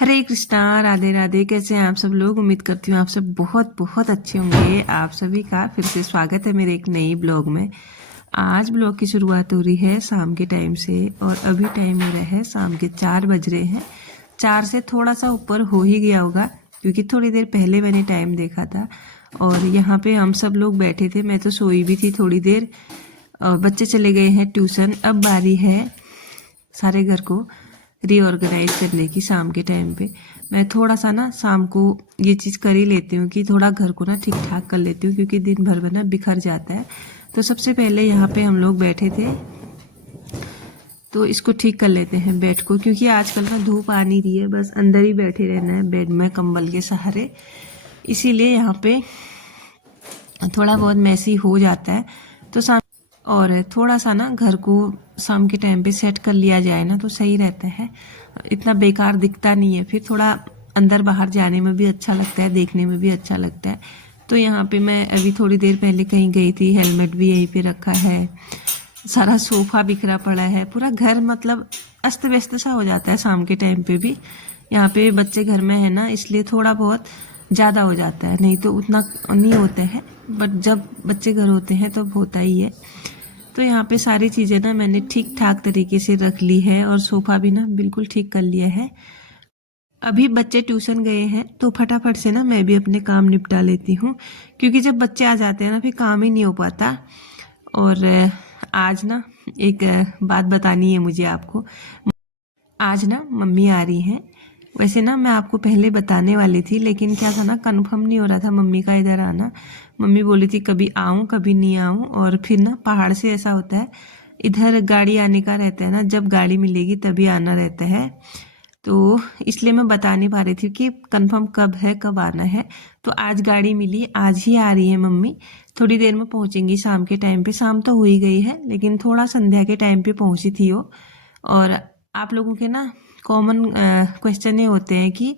हरे कृष्णा, राधे राधे। कैसे हैं आप सब लोग? उम्मीद करती हूँ आप सब बहुत बहुत अच्छे होंगे। आप सभी का फिर से स्वागत है मेरे एक नई ब्लॉग में। आज ब्लॉग की शुरुआत हो रही है शाम के टाइम से और अभी टाइम हो रहा है शाम के 4 बज रहे हैं। 4 से थोड़ा सा ऊपर हो ही गया होगा क्योंकि थोड़ी देर पहले मैंने टाइम देखा था। और यहाँ पे हम सब लोग बैठे थे, मैं तो सोई भी थी थोड़ी देर। बच्चे चले गए हैं ट्यूशन। अब बारी है सारे घर को रीऑर्गेनाइज करने की। शाम के टाइम पे मैं थोड़ा सा ना शाम को ये चीज़ कर ही लेती हूँ कि थोड़ा घर को ना ठीक ठाक कर लेती हूँ क्योंकि दिन भर में ना बिखर जाता है। तो सबसे पहले यहाँ पे हम लोग बैठे थे तो इसको ठीक कर लेते हैं बेड को, क्योंकि आजकल ना धूप आ नहीं रही है, बस अंदर ही बैठे रहना है बेड में कंबल के सहारे। इसीलिए यहाँ पे थोड़ा बहुत मैसी हो जाता है। तो शाम और थोड़ा सा ना घर को शाम के टाइम पे सेट कर लिया जाए ना तो सही रहता है, इतना बेकार दिखता नहीं है। फिर थोड़ा अंदर बाहर जाने में भी अच्छा लगता है, देखने में भी अच्छा लगता है। तो यहाँ पे मैं अभी थोड़ी देर पहले कहीं गई थी, हेलमेट भी यहीं पे रखा है, सारा सोफा बिखरा पड़ा है, पूरा घर मतलब अस्त व्यस्त सा हो जाता है शाम के टाइम पे भी। यहाँ पे बच्चे घर में है ना, इसलिए थोड़ा बहुत ज़्यादा हो जाता है, नहीं तो उतना नहीं होता है, बट जब बच्चे घर होते हैं तब होता ही है। तो यहाँ पे सारी चीज़ें ना मैंने ठीक ठाक तरीके से रख ली है और सोफ़ा भी ना बिल्कुल ठीक कर लिया है। अभी बच्चे ट्यूशन गए हैं तो फटाफट से ना मैं भी अपने काम निपटा लेती हूँ, क्योंकि जब बच्चे आ जाते हैं ना फिर काम ही नहीं हो पाता। और आज ना एक बात बतानी है मुझे आपको। आज ना मम्मी आ रही हैं। वैसे ना मैं आपको पहले बताने वाली थी, लेकिन क्या था ना, कंफर्म नहीं हो रहा था मम्मी का इधर आना। मम्मी बोली थी कभी आऊँ कभी नहीं आऊँ, और फिर ना पहाड़ से ऐसा होता है, इधर गाड़ी आने का रहता है ना, जब गाड़ी मिलेगी तभी आना रहता है। तो इसलिए मैं बता नहीं पा रही थी कि कंफर्म कब है, कब आना है। तो आज गाड़ी मिली, आज ही आ रही है मम्मी। थोड़ी देर में पहुंचेंगी शाम के टाइम पे। शाम तो हो ही गई है लेकिन थोड़ा संध्या के टाइम पे पहुंची थी वो। और आप लोगों के ना कॉमन क्वेश्चन ये होते हैं कि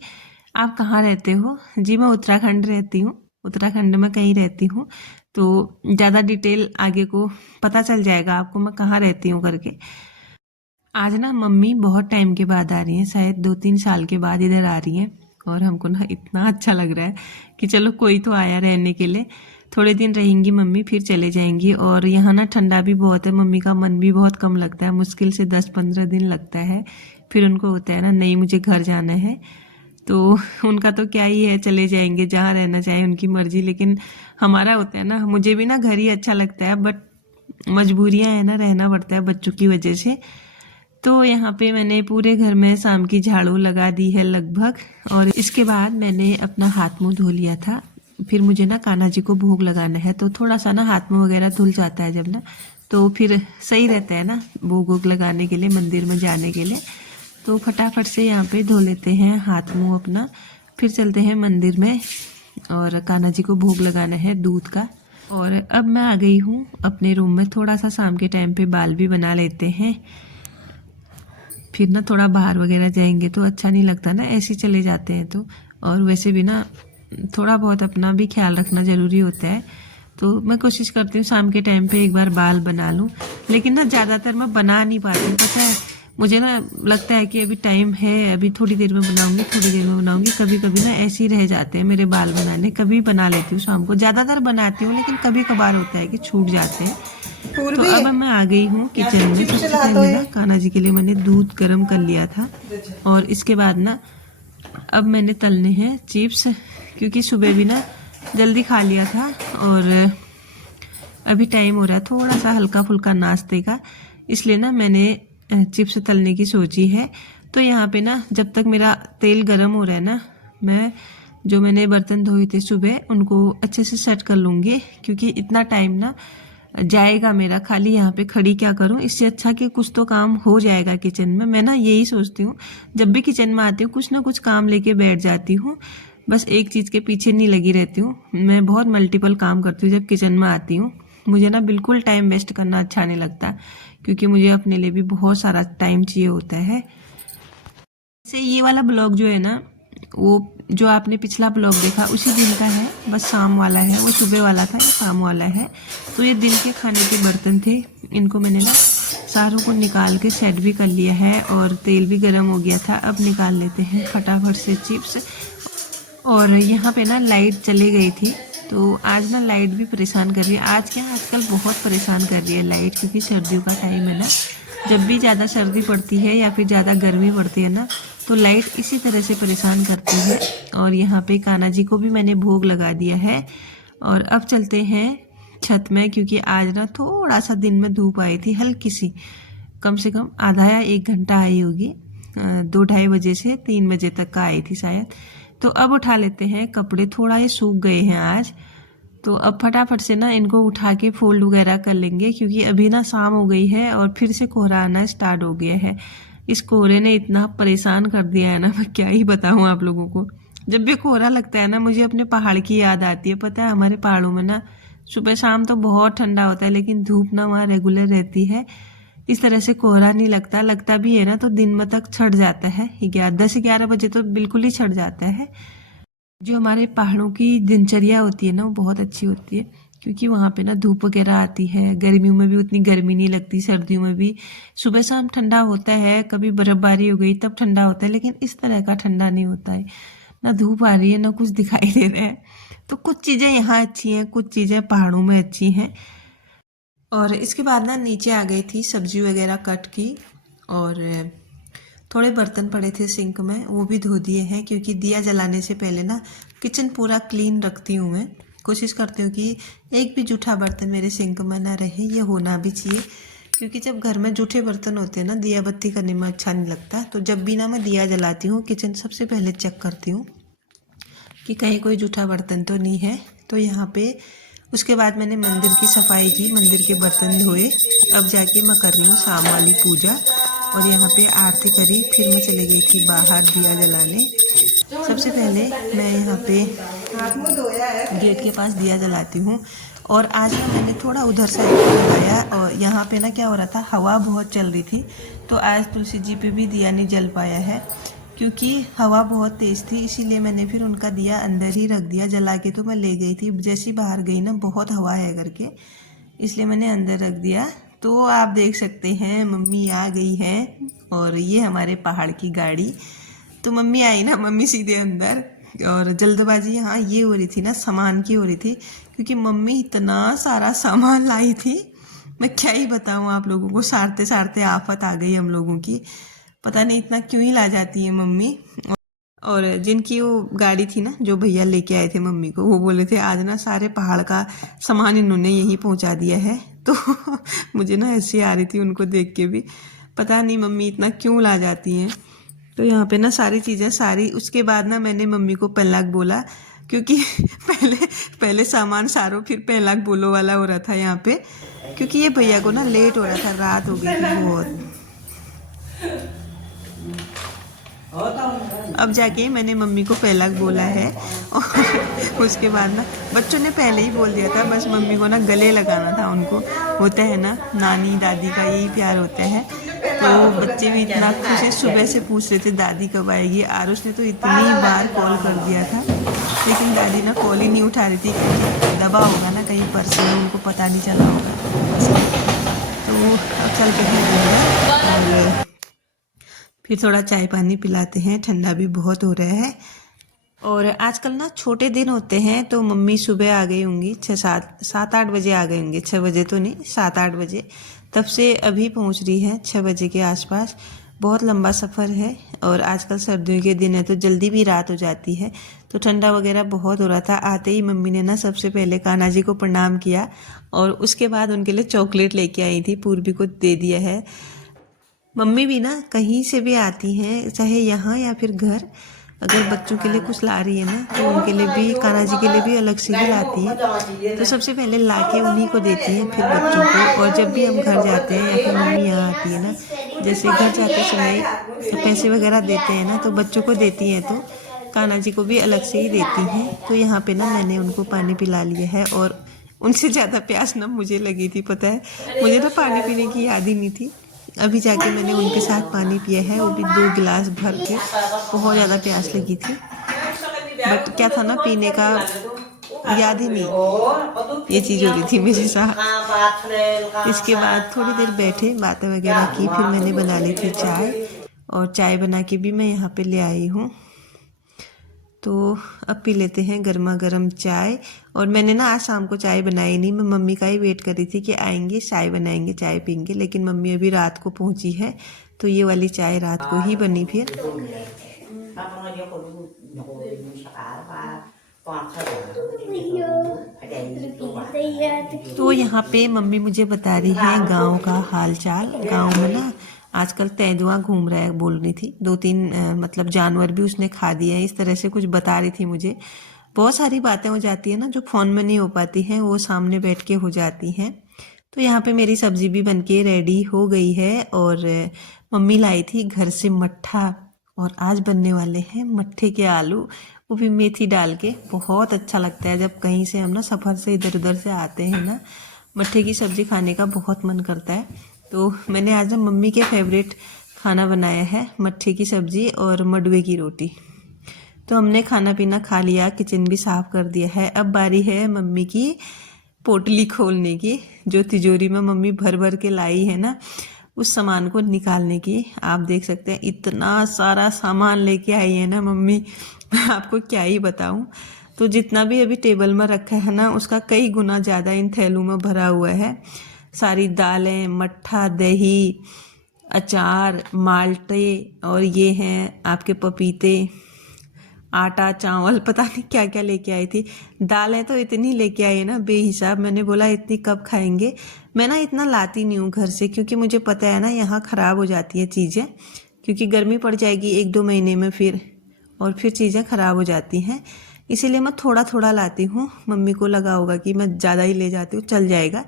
आप कहाँ रहते हो? जी मैं उत्तराखंड रहती हूँ, उत्तराखंड में कहीं रहती हूँ। तो ज़्यादा डिटेल आगे को पता चल जाएगा आपको मैं कहाँ रहती हूँ करके। आज ना मम्मी बहुत टाइम के बाद आ रही हैं, शायद 2-3 साल के बाद इधर आ रही हैं। और हमको ना इतना अच्छा लग रहा है कि चलो कोई तो आया रहने के लिए। थोड़े दिन रहेंगी मम्मी फिर चले जाएंगी। और यहाँ ना ठंडा भी बहुत है, मम्मी का मन भी बहुत कम लगता है, मुश्किल से 10-15 दिन लगता है। फिर उनको होता है ना, नहीं मुझे घर जाना है। तो उनका तो क्या ही है, चले जाएंगे जहाँ रहना चाहे उनकी मर्जी। लेकिन हमारा होता है ना, मुझे भी ना घर ही अच्छा लगता है, बट मजबूरियाँ है ना, रहना पड़ता है बच्चों की वजह से। तो यहाँ पे मैंने पूरे घर में शाम की झाड़ू लगा दी है लगभग। और इसके बाद मैंने अपना हाथ मुंह धो लिया था। फिर मुझे ना कान्हा जी को भोग लगाना है, तो थोड़ा सा ना हाथ मुंह वगैरह धुल जाता है जब ना, तो फिर सही रहता है ना भोग वोग लगाने के लिए, मंदिर में जाने के लिए। तो फटाफट से यहाँ पे धो लेते हैं हाथ मुंह अपना, फिर चलते हैं मंदिर में। और कान्हा जी को भोग लगाना है दूध का। और अब मैं आ गई हूँ अपने रूम में। थोड़ा सा शाम के टाइम पे बाल भी बना लेते हैं, फिर ना थोड़ा बाहर वगैरह जाएंगे तो अच्छा नहीं लगता ना, ऐसे चले जाते हैं तो। और वैसे भी ना थोड़ा बहुत अपना भी ख्याल रखना ज़रूरी होता है। तो मैं कोशिश करती हूँ शाम के टाइम पे एक बार बाल बना लूँ, लेकिन ना ज़्यादातर मैं बना नहीं पाती हूँ। पता है मुझे ना लगता है कि अभी टाइम है, अभी थोड़ी देर में बनाऊँगी, थोड़ी देर में बनाऊँगी। कभी कभी ना ऐसे ही रह जाते हैं मेरे बाल बनाने। कभी बना लेती हूँ शाम को, ज़्यादातर बनाती हूँ लेकिन कभी कभार होता है कि छूट जाते हैं। तो अब मैं आ गई हूँ किचन में। सबसे पहले ना कान्हा जी के लिए मैंने दूध गर्म कर लिया था, और इसके बाद ना अब मैंने तलने हैं चिप्स, क्योंकि सुबह भी ना जल्दी खा लिया था और अभी टाइम हो रहा है थोड़ा सा हल्का फुल्का नाश्ते का, इसलिए ना मैंने चिप्स तलने की सोची है। तो यहाँ पे ना जब तक मेरा तेल गर्म हो रहा है ना, मैं जो मैंने बर्तन धोए थे सुबह उनको अच्छे से सेट कर लूँगी, क्योंकि इतना टाइम ना जाएगा मेरा खाली यहाँ पे खड़ी क्या करूँ। इससे अच्छा कि कुछ तो काम हो जाएगा किचन में। मैं ना यही सोचती हूँ, जब भी किचन में आती हूँ कुछ ना कुछ काम लेके बैठ जाती हूँ, बस एक चीज़ के पीछे नहीं लगी रहती हूँ। मैं बहुत मल्टीपल काम करती हूँ जब किचन में आती हूँ। मुझे ना बिल्कुल टाइम वेस्ट करना अच्छा नहीं लगता, क्योंकि मुझे अपने लिए भी बहुत सारा टाइम चाहिए होता है। जैसे ये वाला ब्लॉग जो है ना, वो जो आपने पिछला ब्लॉग देखा उसी दिन का है, बस शाम वाला है। वो सुबह वाला था, ये शाम वाला है। तो ये दिन के खाने के बर्तन थे, इनको मैंने ना सारों को निकाल के सेट भी कर लिया है और तेल भी गर्म हो गया था। अब निकाल लेते हैं फटाफट से चिप्स। और यहाँ पे ना लाइट चली गई थी, तो आज ना लाइट भी परेशान कर रही है। आज क्या आजकल बहुत परेशान कर रही है लाइट, क्योंकि सर्दियों का टाइम है ना। जब भी ज़्यादा सर्दी पड़ती है या फिर ज़्यादा गर्मी पड़ती है ना, तो लाइट इसी तरह से परेशान करती है। और यहाँ पे कान्हा जी को भी मैंने भोग लगा दिया है। और अब चलते हैं छत में, क्योंकि आज ना थोड़ा सा दिन में धूप आई थी हल्की सी, कम से कम आधा या 1 घंटा आई होगी, 2-2:30 बजे से 3 बजे तक का आई थी शायद। तो अब उठा लेते हैं कपड़े, थोड़ा ये सूख गए हैं आज, तो अब फटाफट से ना इनको उठा के फोल्ड वगैरह कर लेंगे, क्योंकि अभी ना शाम हो गई है और फिर से कोहरा आना स्टार्ट हो गया है। इस कोहरे ने इतना परेशान कर दिया है ना, मैं क्या ही बताऊँ आप लोगों को। जब भी कोहरा लगता है ना, मुझे अपने पहाड़ की याद आती है। पता है हमारे पहाड़ों में ना सुबह शाम तो बहुत ठंडा होता है, लेकिन धूप ना वहाँ रेगुलर रहती है। इस तरह से कोहरा नहीं लगता भी है ना तो दिन में तक छट जाता है, 10-11 बजे तो बिल्कुल ही छट जाता है। जो हमारे पहाड़ों की दिनचर्या होती है ना, वो बहुत अच्छी होती है, क्योंकि वहाँ पे ना धूप वगैरह आती है। गर्मियों में भी उतनी गर्मी नहीं लगती, सर्दियों में भी सुबह शाम ठंडा होता है। कभी बर्फबारी हो गई तब ठंडा होता है, लेकिन इस तरह का ठंडा नहीं होता है। ना धूप आ रही है ना कुछ दिखाई दे रहा है। तो कुछ चीज़ें यहाँ अच्छी हैं, कुछ चीज़ें पहाड़ों में अच्छी हैं। और इसके बाद ना नीचे आ गई थी सब्जी वगैरह कट की, और थोड़े बर्तन पड़े थे सिंक में, वो भी धो दिए हैं, क्योंकि दिया जलाने से पहले ना किचन पूरा क्लीन रखती हूँ मैं। कोशिश करती हूँ कि एक भी जूठा बर्तन मेरे सिंक में ना रहे, ये होना भी चाहिए, क्योंकि जब घर में जूठे बर्तन होते हैं ना, दिया बत्ती करने में अच्छा नहीं लगता। तो जब भी ना मैं दिया जलाती हूँ, किचन सबसे पहले चेक करती हूँ कि कहीं कोई जूठा बर्तन तो नहीं है। तो यहाँ पे उसके बाद मैंने मंदिर की सफाई की, मंदिर के बर्तन धोए। अब जाके मैं कर रही हूँ शाम वाली पूजा, और यहाँ पे आरती करी। फिर मैं चली गई थी बाहर दिया जलाने। सबसे पहले मैं यहाँ पे गेट के पास दिया जलाती हूँ, और आज ना मैंने थोड़ा उधर साइड पे लगाया। और यहाँ पे ना क्या हो रहा था, हवा बहुत चल रही थी, तो आज तुलसी जी पे भी दिया नहीं जल पाया है, क्योंकि हवा बहुत तेज़ थी। इसीलिए मैंने फिर उनका दिया अंदर ही रख दिया। जला के तो मैं ले गई थी, जैसी बाहर गई ना बहुत हवा है करके, इसलिए मैंने अंदर रख दिया। तो आप देख सकते हैं मम्मी आ गई है, और ये हमारे पहाड़ की गाड़ी। तो मम्मी आई ना, मम्मी सीधे अंदर। और जल्दबाजी यहाँ ये हो रही थी ना, सामान की हो रही थी, क्योंकि मम्मी इतना सारा सामान लाई थी, मैं क्या ही बताऊँ आप लोगों को। सारते सारते आफत आ गई हम लोगों की, पता नहीं इतना क्यों ही ला जाती है मम्मी। और जिनकी वो गाड़ी थी ना, जो भैया लेके आए थे मम्मी को, वो बोले थे आज ना सारे पहाड़ का सामान इन्होंने यहीं पहुंचा दिया है। तो मुझे ना ऐसी आ रही थी उनको देख के भी, पता नहीं मम्मी इतना क्यों ला जाती हैं। तो यहाँ पे ना सारी चीज़ें सारी, उसके बाद ना मैंने मम्मी को पहलाक बोला, क्योंकि पहले सामान सारो फिर पहलाक बोलो वाला हो रहा था यहाँ पे, क्योंकि ये भैया को ना लेट हो रहा था, रात हो गई थी बहुत। अब जाके मैंने मम्मी को पहलाक बोला है, और उसके बाद ना बच्चों ने पहले ही बोल दिया था, बस मम्मी को ना गले लगाना था उनको। होता है ना, नानी दादी का यही प्यार होता है। तो बच्चे भी इतना खुश है, सुबह से पूछ रहे थे दादी कब आएगी। आरुष ने तो इतनी बार कॉल कर दिया था, लेकिन दादी ना कॉल ही नहीं उठा रही थी, क्योंकि दबा होगा ना कहीं पर्स में, उनको पता नहीं चला होगा। तो अब चलते हैं और फिर थोड़ा चाय पानी पिलाते हैं, ठंडा भी बहुत हो रहा है। और आजकल ना छोटे दिन होते हैं, तो मम्मी सुबह आ गई होंगी 7-8 बजे आ गई होंगी, 6 बजे तो नहीं, 7-8 बजे। तब से अभी पहुंच रही है 6 बजे के आसपास। बहुत लंबा सफ़र है, और आजकल सर्दियों के दिन है तो जल्दी भी रात हो जाती है, तो ठंडा वगैरह बहुत हो रहा था। आते ही मम्मी ने ना सबसे पहले कान्हा जी को प्रणाम किया, और उसके बाद उनके लिए चॉकलेट लेके आई थी, पूर्वी को दे दिया है। मम्मी भी ना कहीं से भी आती हैं, चाहे यहाँ या फिर घर, अगर बच्चों के लिए कुछ ला रही है ना, तो उनके लिए भी, कान्हा जी के लिए भी अलग से ही लाती है। तो सबसे पहले लाके उन्हीं को देती हैं, फिर बच्चों को। और जब भी हम घर जाते हैं या फिर मम्मी यहाँ आती है ना, जैसे घर जाते समय पैसे वगैरह देते हैं ना, तो बच्चों को देती हैं, तो कान्हा जी को भी अलग से ही देती हैं। तो यहाँ पे ना मैंने उनको पानी पिला लिया है, और उनसे ज़्यादा प्यास ना मुझे लगी थी। पता है मुझे तो पानी पीने की याद ही नहीं थी। अभी जाके मैंने उनके साथ पानी पिया है, वो भी 2 गिलास भर के। बहुत ज़्यादा प्यास लगी थी, बट क्या था ना, पीने का याद ही नहीं ये चीज़ हो रही थी मेरे साथ। इसके बाद थोड़ी देर बैठे, बातें वगैरह की, फिर मैंने बना ली थी चाय, और चाय बना के भी मैं यहाँ पे ले आई हूँ। तो अब पी लेते हैं गर्मा गर्म चाय। और मैंने ना आज शाम को चाय बनाई नहीं, मैं मम्मी का ही वेट कर रही थी कि आएंगे चाय बनाएंगे चाय पीएंगे, लेकिन मम्मी अभी रात को पहुंची है, तो ये वाली चाय रात को ही बनी फिर। तो यहाँ पे मम्मी मुझे बता रही है गांव का हाल चाल। गांव में ना आजकल तेंदुआ घूम रहा है, बोल रही थी। 2-3 मतलब जानवर भी उसने खा दिए हैं, इस तरह से कुछ बता रही थी मुझे। बहुत सारी बातें हो जाती है ना जो फ़ोन में नहीं हो पाती हैं, वो सामने बैठ के हो जाती हैं। तो यहाँ पे मेरी सब्जी भी बनके रेडी हो गई है, और मम्मी लाई थी घर से मट्ठा, और आज बनने वाले हैं मट्ठे के आलू, वो भी मेथी डाल के। बहुत अच्छा लगता है जब कहीं से हम ना सफ़र से इधर उधर से आते हैं ना, मट्ठे की सब्ज़ी खाने का बहुत मन करता है। तो मैंने आज ना मम्मी के फेवरेट खाना बनाया है, मट्ठे की सब्ज़ी और मडवे की रोटी। तो हमने खाना पीना खा लिया, किचन भी साफ़ कर दिया है। अब बारी है मम्मी की पोटली खोलने की, जो तिजोरी में मम्मी भर भर के लाई है ना, उस सामान को निकालने की। आप देख सकते हैं इतना सारा सामान लेके आई है ना मम्मी, मैं आपको क्या ही बताऊं। तो जितना भी अभी टेबल में रखा है ना, उसका कई गुना ज़्यादा इन थैलों में भरा हुआ है। सारी दालें, मट्ठा, दही, अचार, माल्टे, और ये हैं आपके पपीते, आटा, चावल, पता नहीं क्या क्या लेके आई थी। दालें तो इतनी लेके आई है ना बेहिसाब। मैंने बोला इतनी कब खाएंगे। मैं ना इतना लाती नहीं हूँ घर से, क्योंकि मुझे पता है ना यहाँ ख़राब हो जाती है चीज़ें, क्योंकि गर्मी पड़ जाएगी 1-2 महीने में फिर, और फिर चीज़ें ख़राब हो जाती हैं। इसीलिए मैं थोड़ा थोड़ा लाती हूँ। मम्मी को लगा होगा कि मैं ज़्यादा ही ले जाती हूँ, चल जाएगा,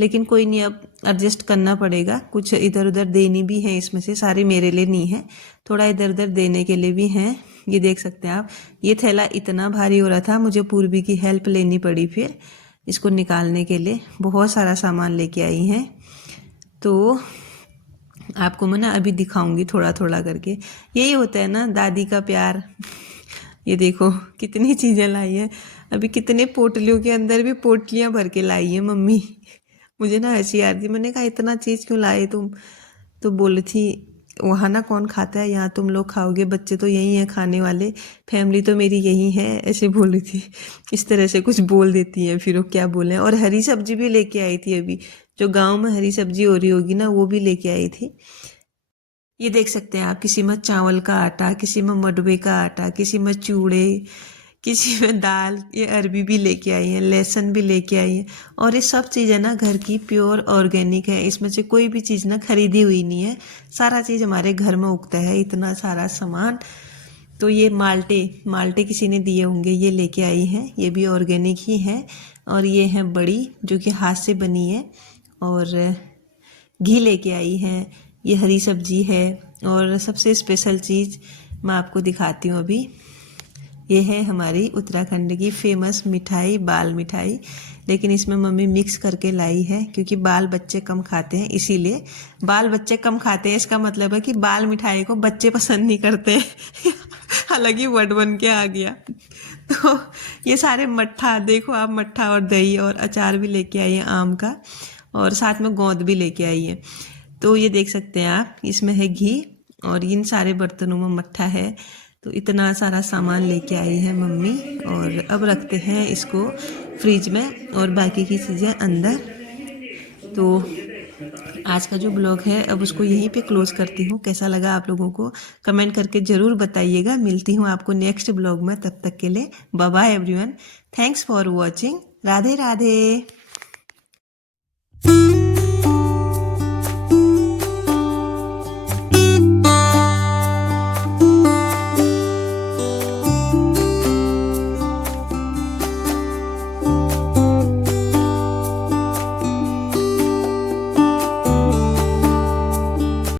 लेकिन कोई नहीं, अब एडजस्ट करना पड़ेगा। कुछ इधर उधर देनी भी है, इसमें से सारे मेरे लिए नहीं है, थोड़ा इधर उधर देने के लिए भी हैं। ये देख सकते हैं आप, ये थैला इतना भारी हो रहा था, मुझे पूर्वी की हेल्प लेनी पड़ी फिर इसको निकालने के लिए। बहुत सारा सामान लेके आई हैं, तो आपको मैं ना अभी दिखाऊंगी थोड़ा थोड़ा करके। यही होता है ना दादी का प्यार। ये देखो कितनी चीज़ें लाई है, अभी कितने पोटलियों के अंदर भी पोटलियाँ भर के लाई है मम्मी। मुझे ना हंसी आ रही थी, मैंने कहा इतना चीज़ क्यों लाए तुम। तो बोली थी वहाँ ना कौन खाता है, यहाँ तुम लोग खाओगे, बच्चे तो यही हैं खाने वाले, फैमिली तो मेरी यही है, ऐसे बोली थी। इस तरह से कुछ बोल देती हैं, फिर वो क्या बोले। और हरी सब्जी भी लेके आई थी, अभी जो गांव में हरी सब्जी हो रही होगी ना, वो भी लेके आई थी। ये देख सकते हैं आप, किसी में चावल का आटा, किसी में मडवे का आटा, किसी में चूड़े, किसी में दाल, ये अरबी भी लेके आई है, लहसुन भी लेके आई है। और ये सब चीज़ें ना घर की प्योर ऑर्गेनिक है, इसमें से कोई भी चीज़ ना खरीदी हुई नहीं है, सारा चीज़ हमारे घर में उगता है, इतना सारा सामान। तो ये माल्टे किसी ने दिए होंगे, ये लेके आई हैं, ये भी ऑर्गेनिक ही हैं। और ये हैं बड़ी, जो कि हाथ से बनी है। और घी लेके आई हैं, ये हरी सब्जी है। और सबसे स्पेशल चीज़ मैं आपको दिखाती हूँ अभी, ये है हमारी उत्तराखंड की फेमस मिठाई, बाल मिठाई। लेकिन इसमें मम्मी मिक्स करके लाई है, क्योंकि बाल बच्चे कम खाते हैं, इसीलिए। बाल बच्चे कम खाते हैं इसका मतलब है कि बाल मिठाई को बच्चे पसंद नहीं करते। अलग ही वर्ड बन के आ गया। तो ये सारे मट्ठा, देखो आप, मट्ठा और दही और अचार भी लेके आई है आम का, और साथ में गोंद भी लेके आई है। तो ये देख सकते हैं आप, इसमें है घी, और इन सारे बर्तनों में मट्ठा है। तो इतना सारा सामान लेके आई है मम्मी, और अब रखते हैं इसको फ्रिज में, और बाकी की चीज़ें अंदर। तो आज का जो ब्लॉग है अब उसको यहीं पे क्लोज करती हूँ। कैसा लगा आप लोगों को कमेंट करके ज़रूर बताइएगा। मिलती हूँ आपको नेक्स्ट ब्लॉग में, तब तक के लिए bye bye everyone. Thanks for watching. Radhe Radhe.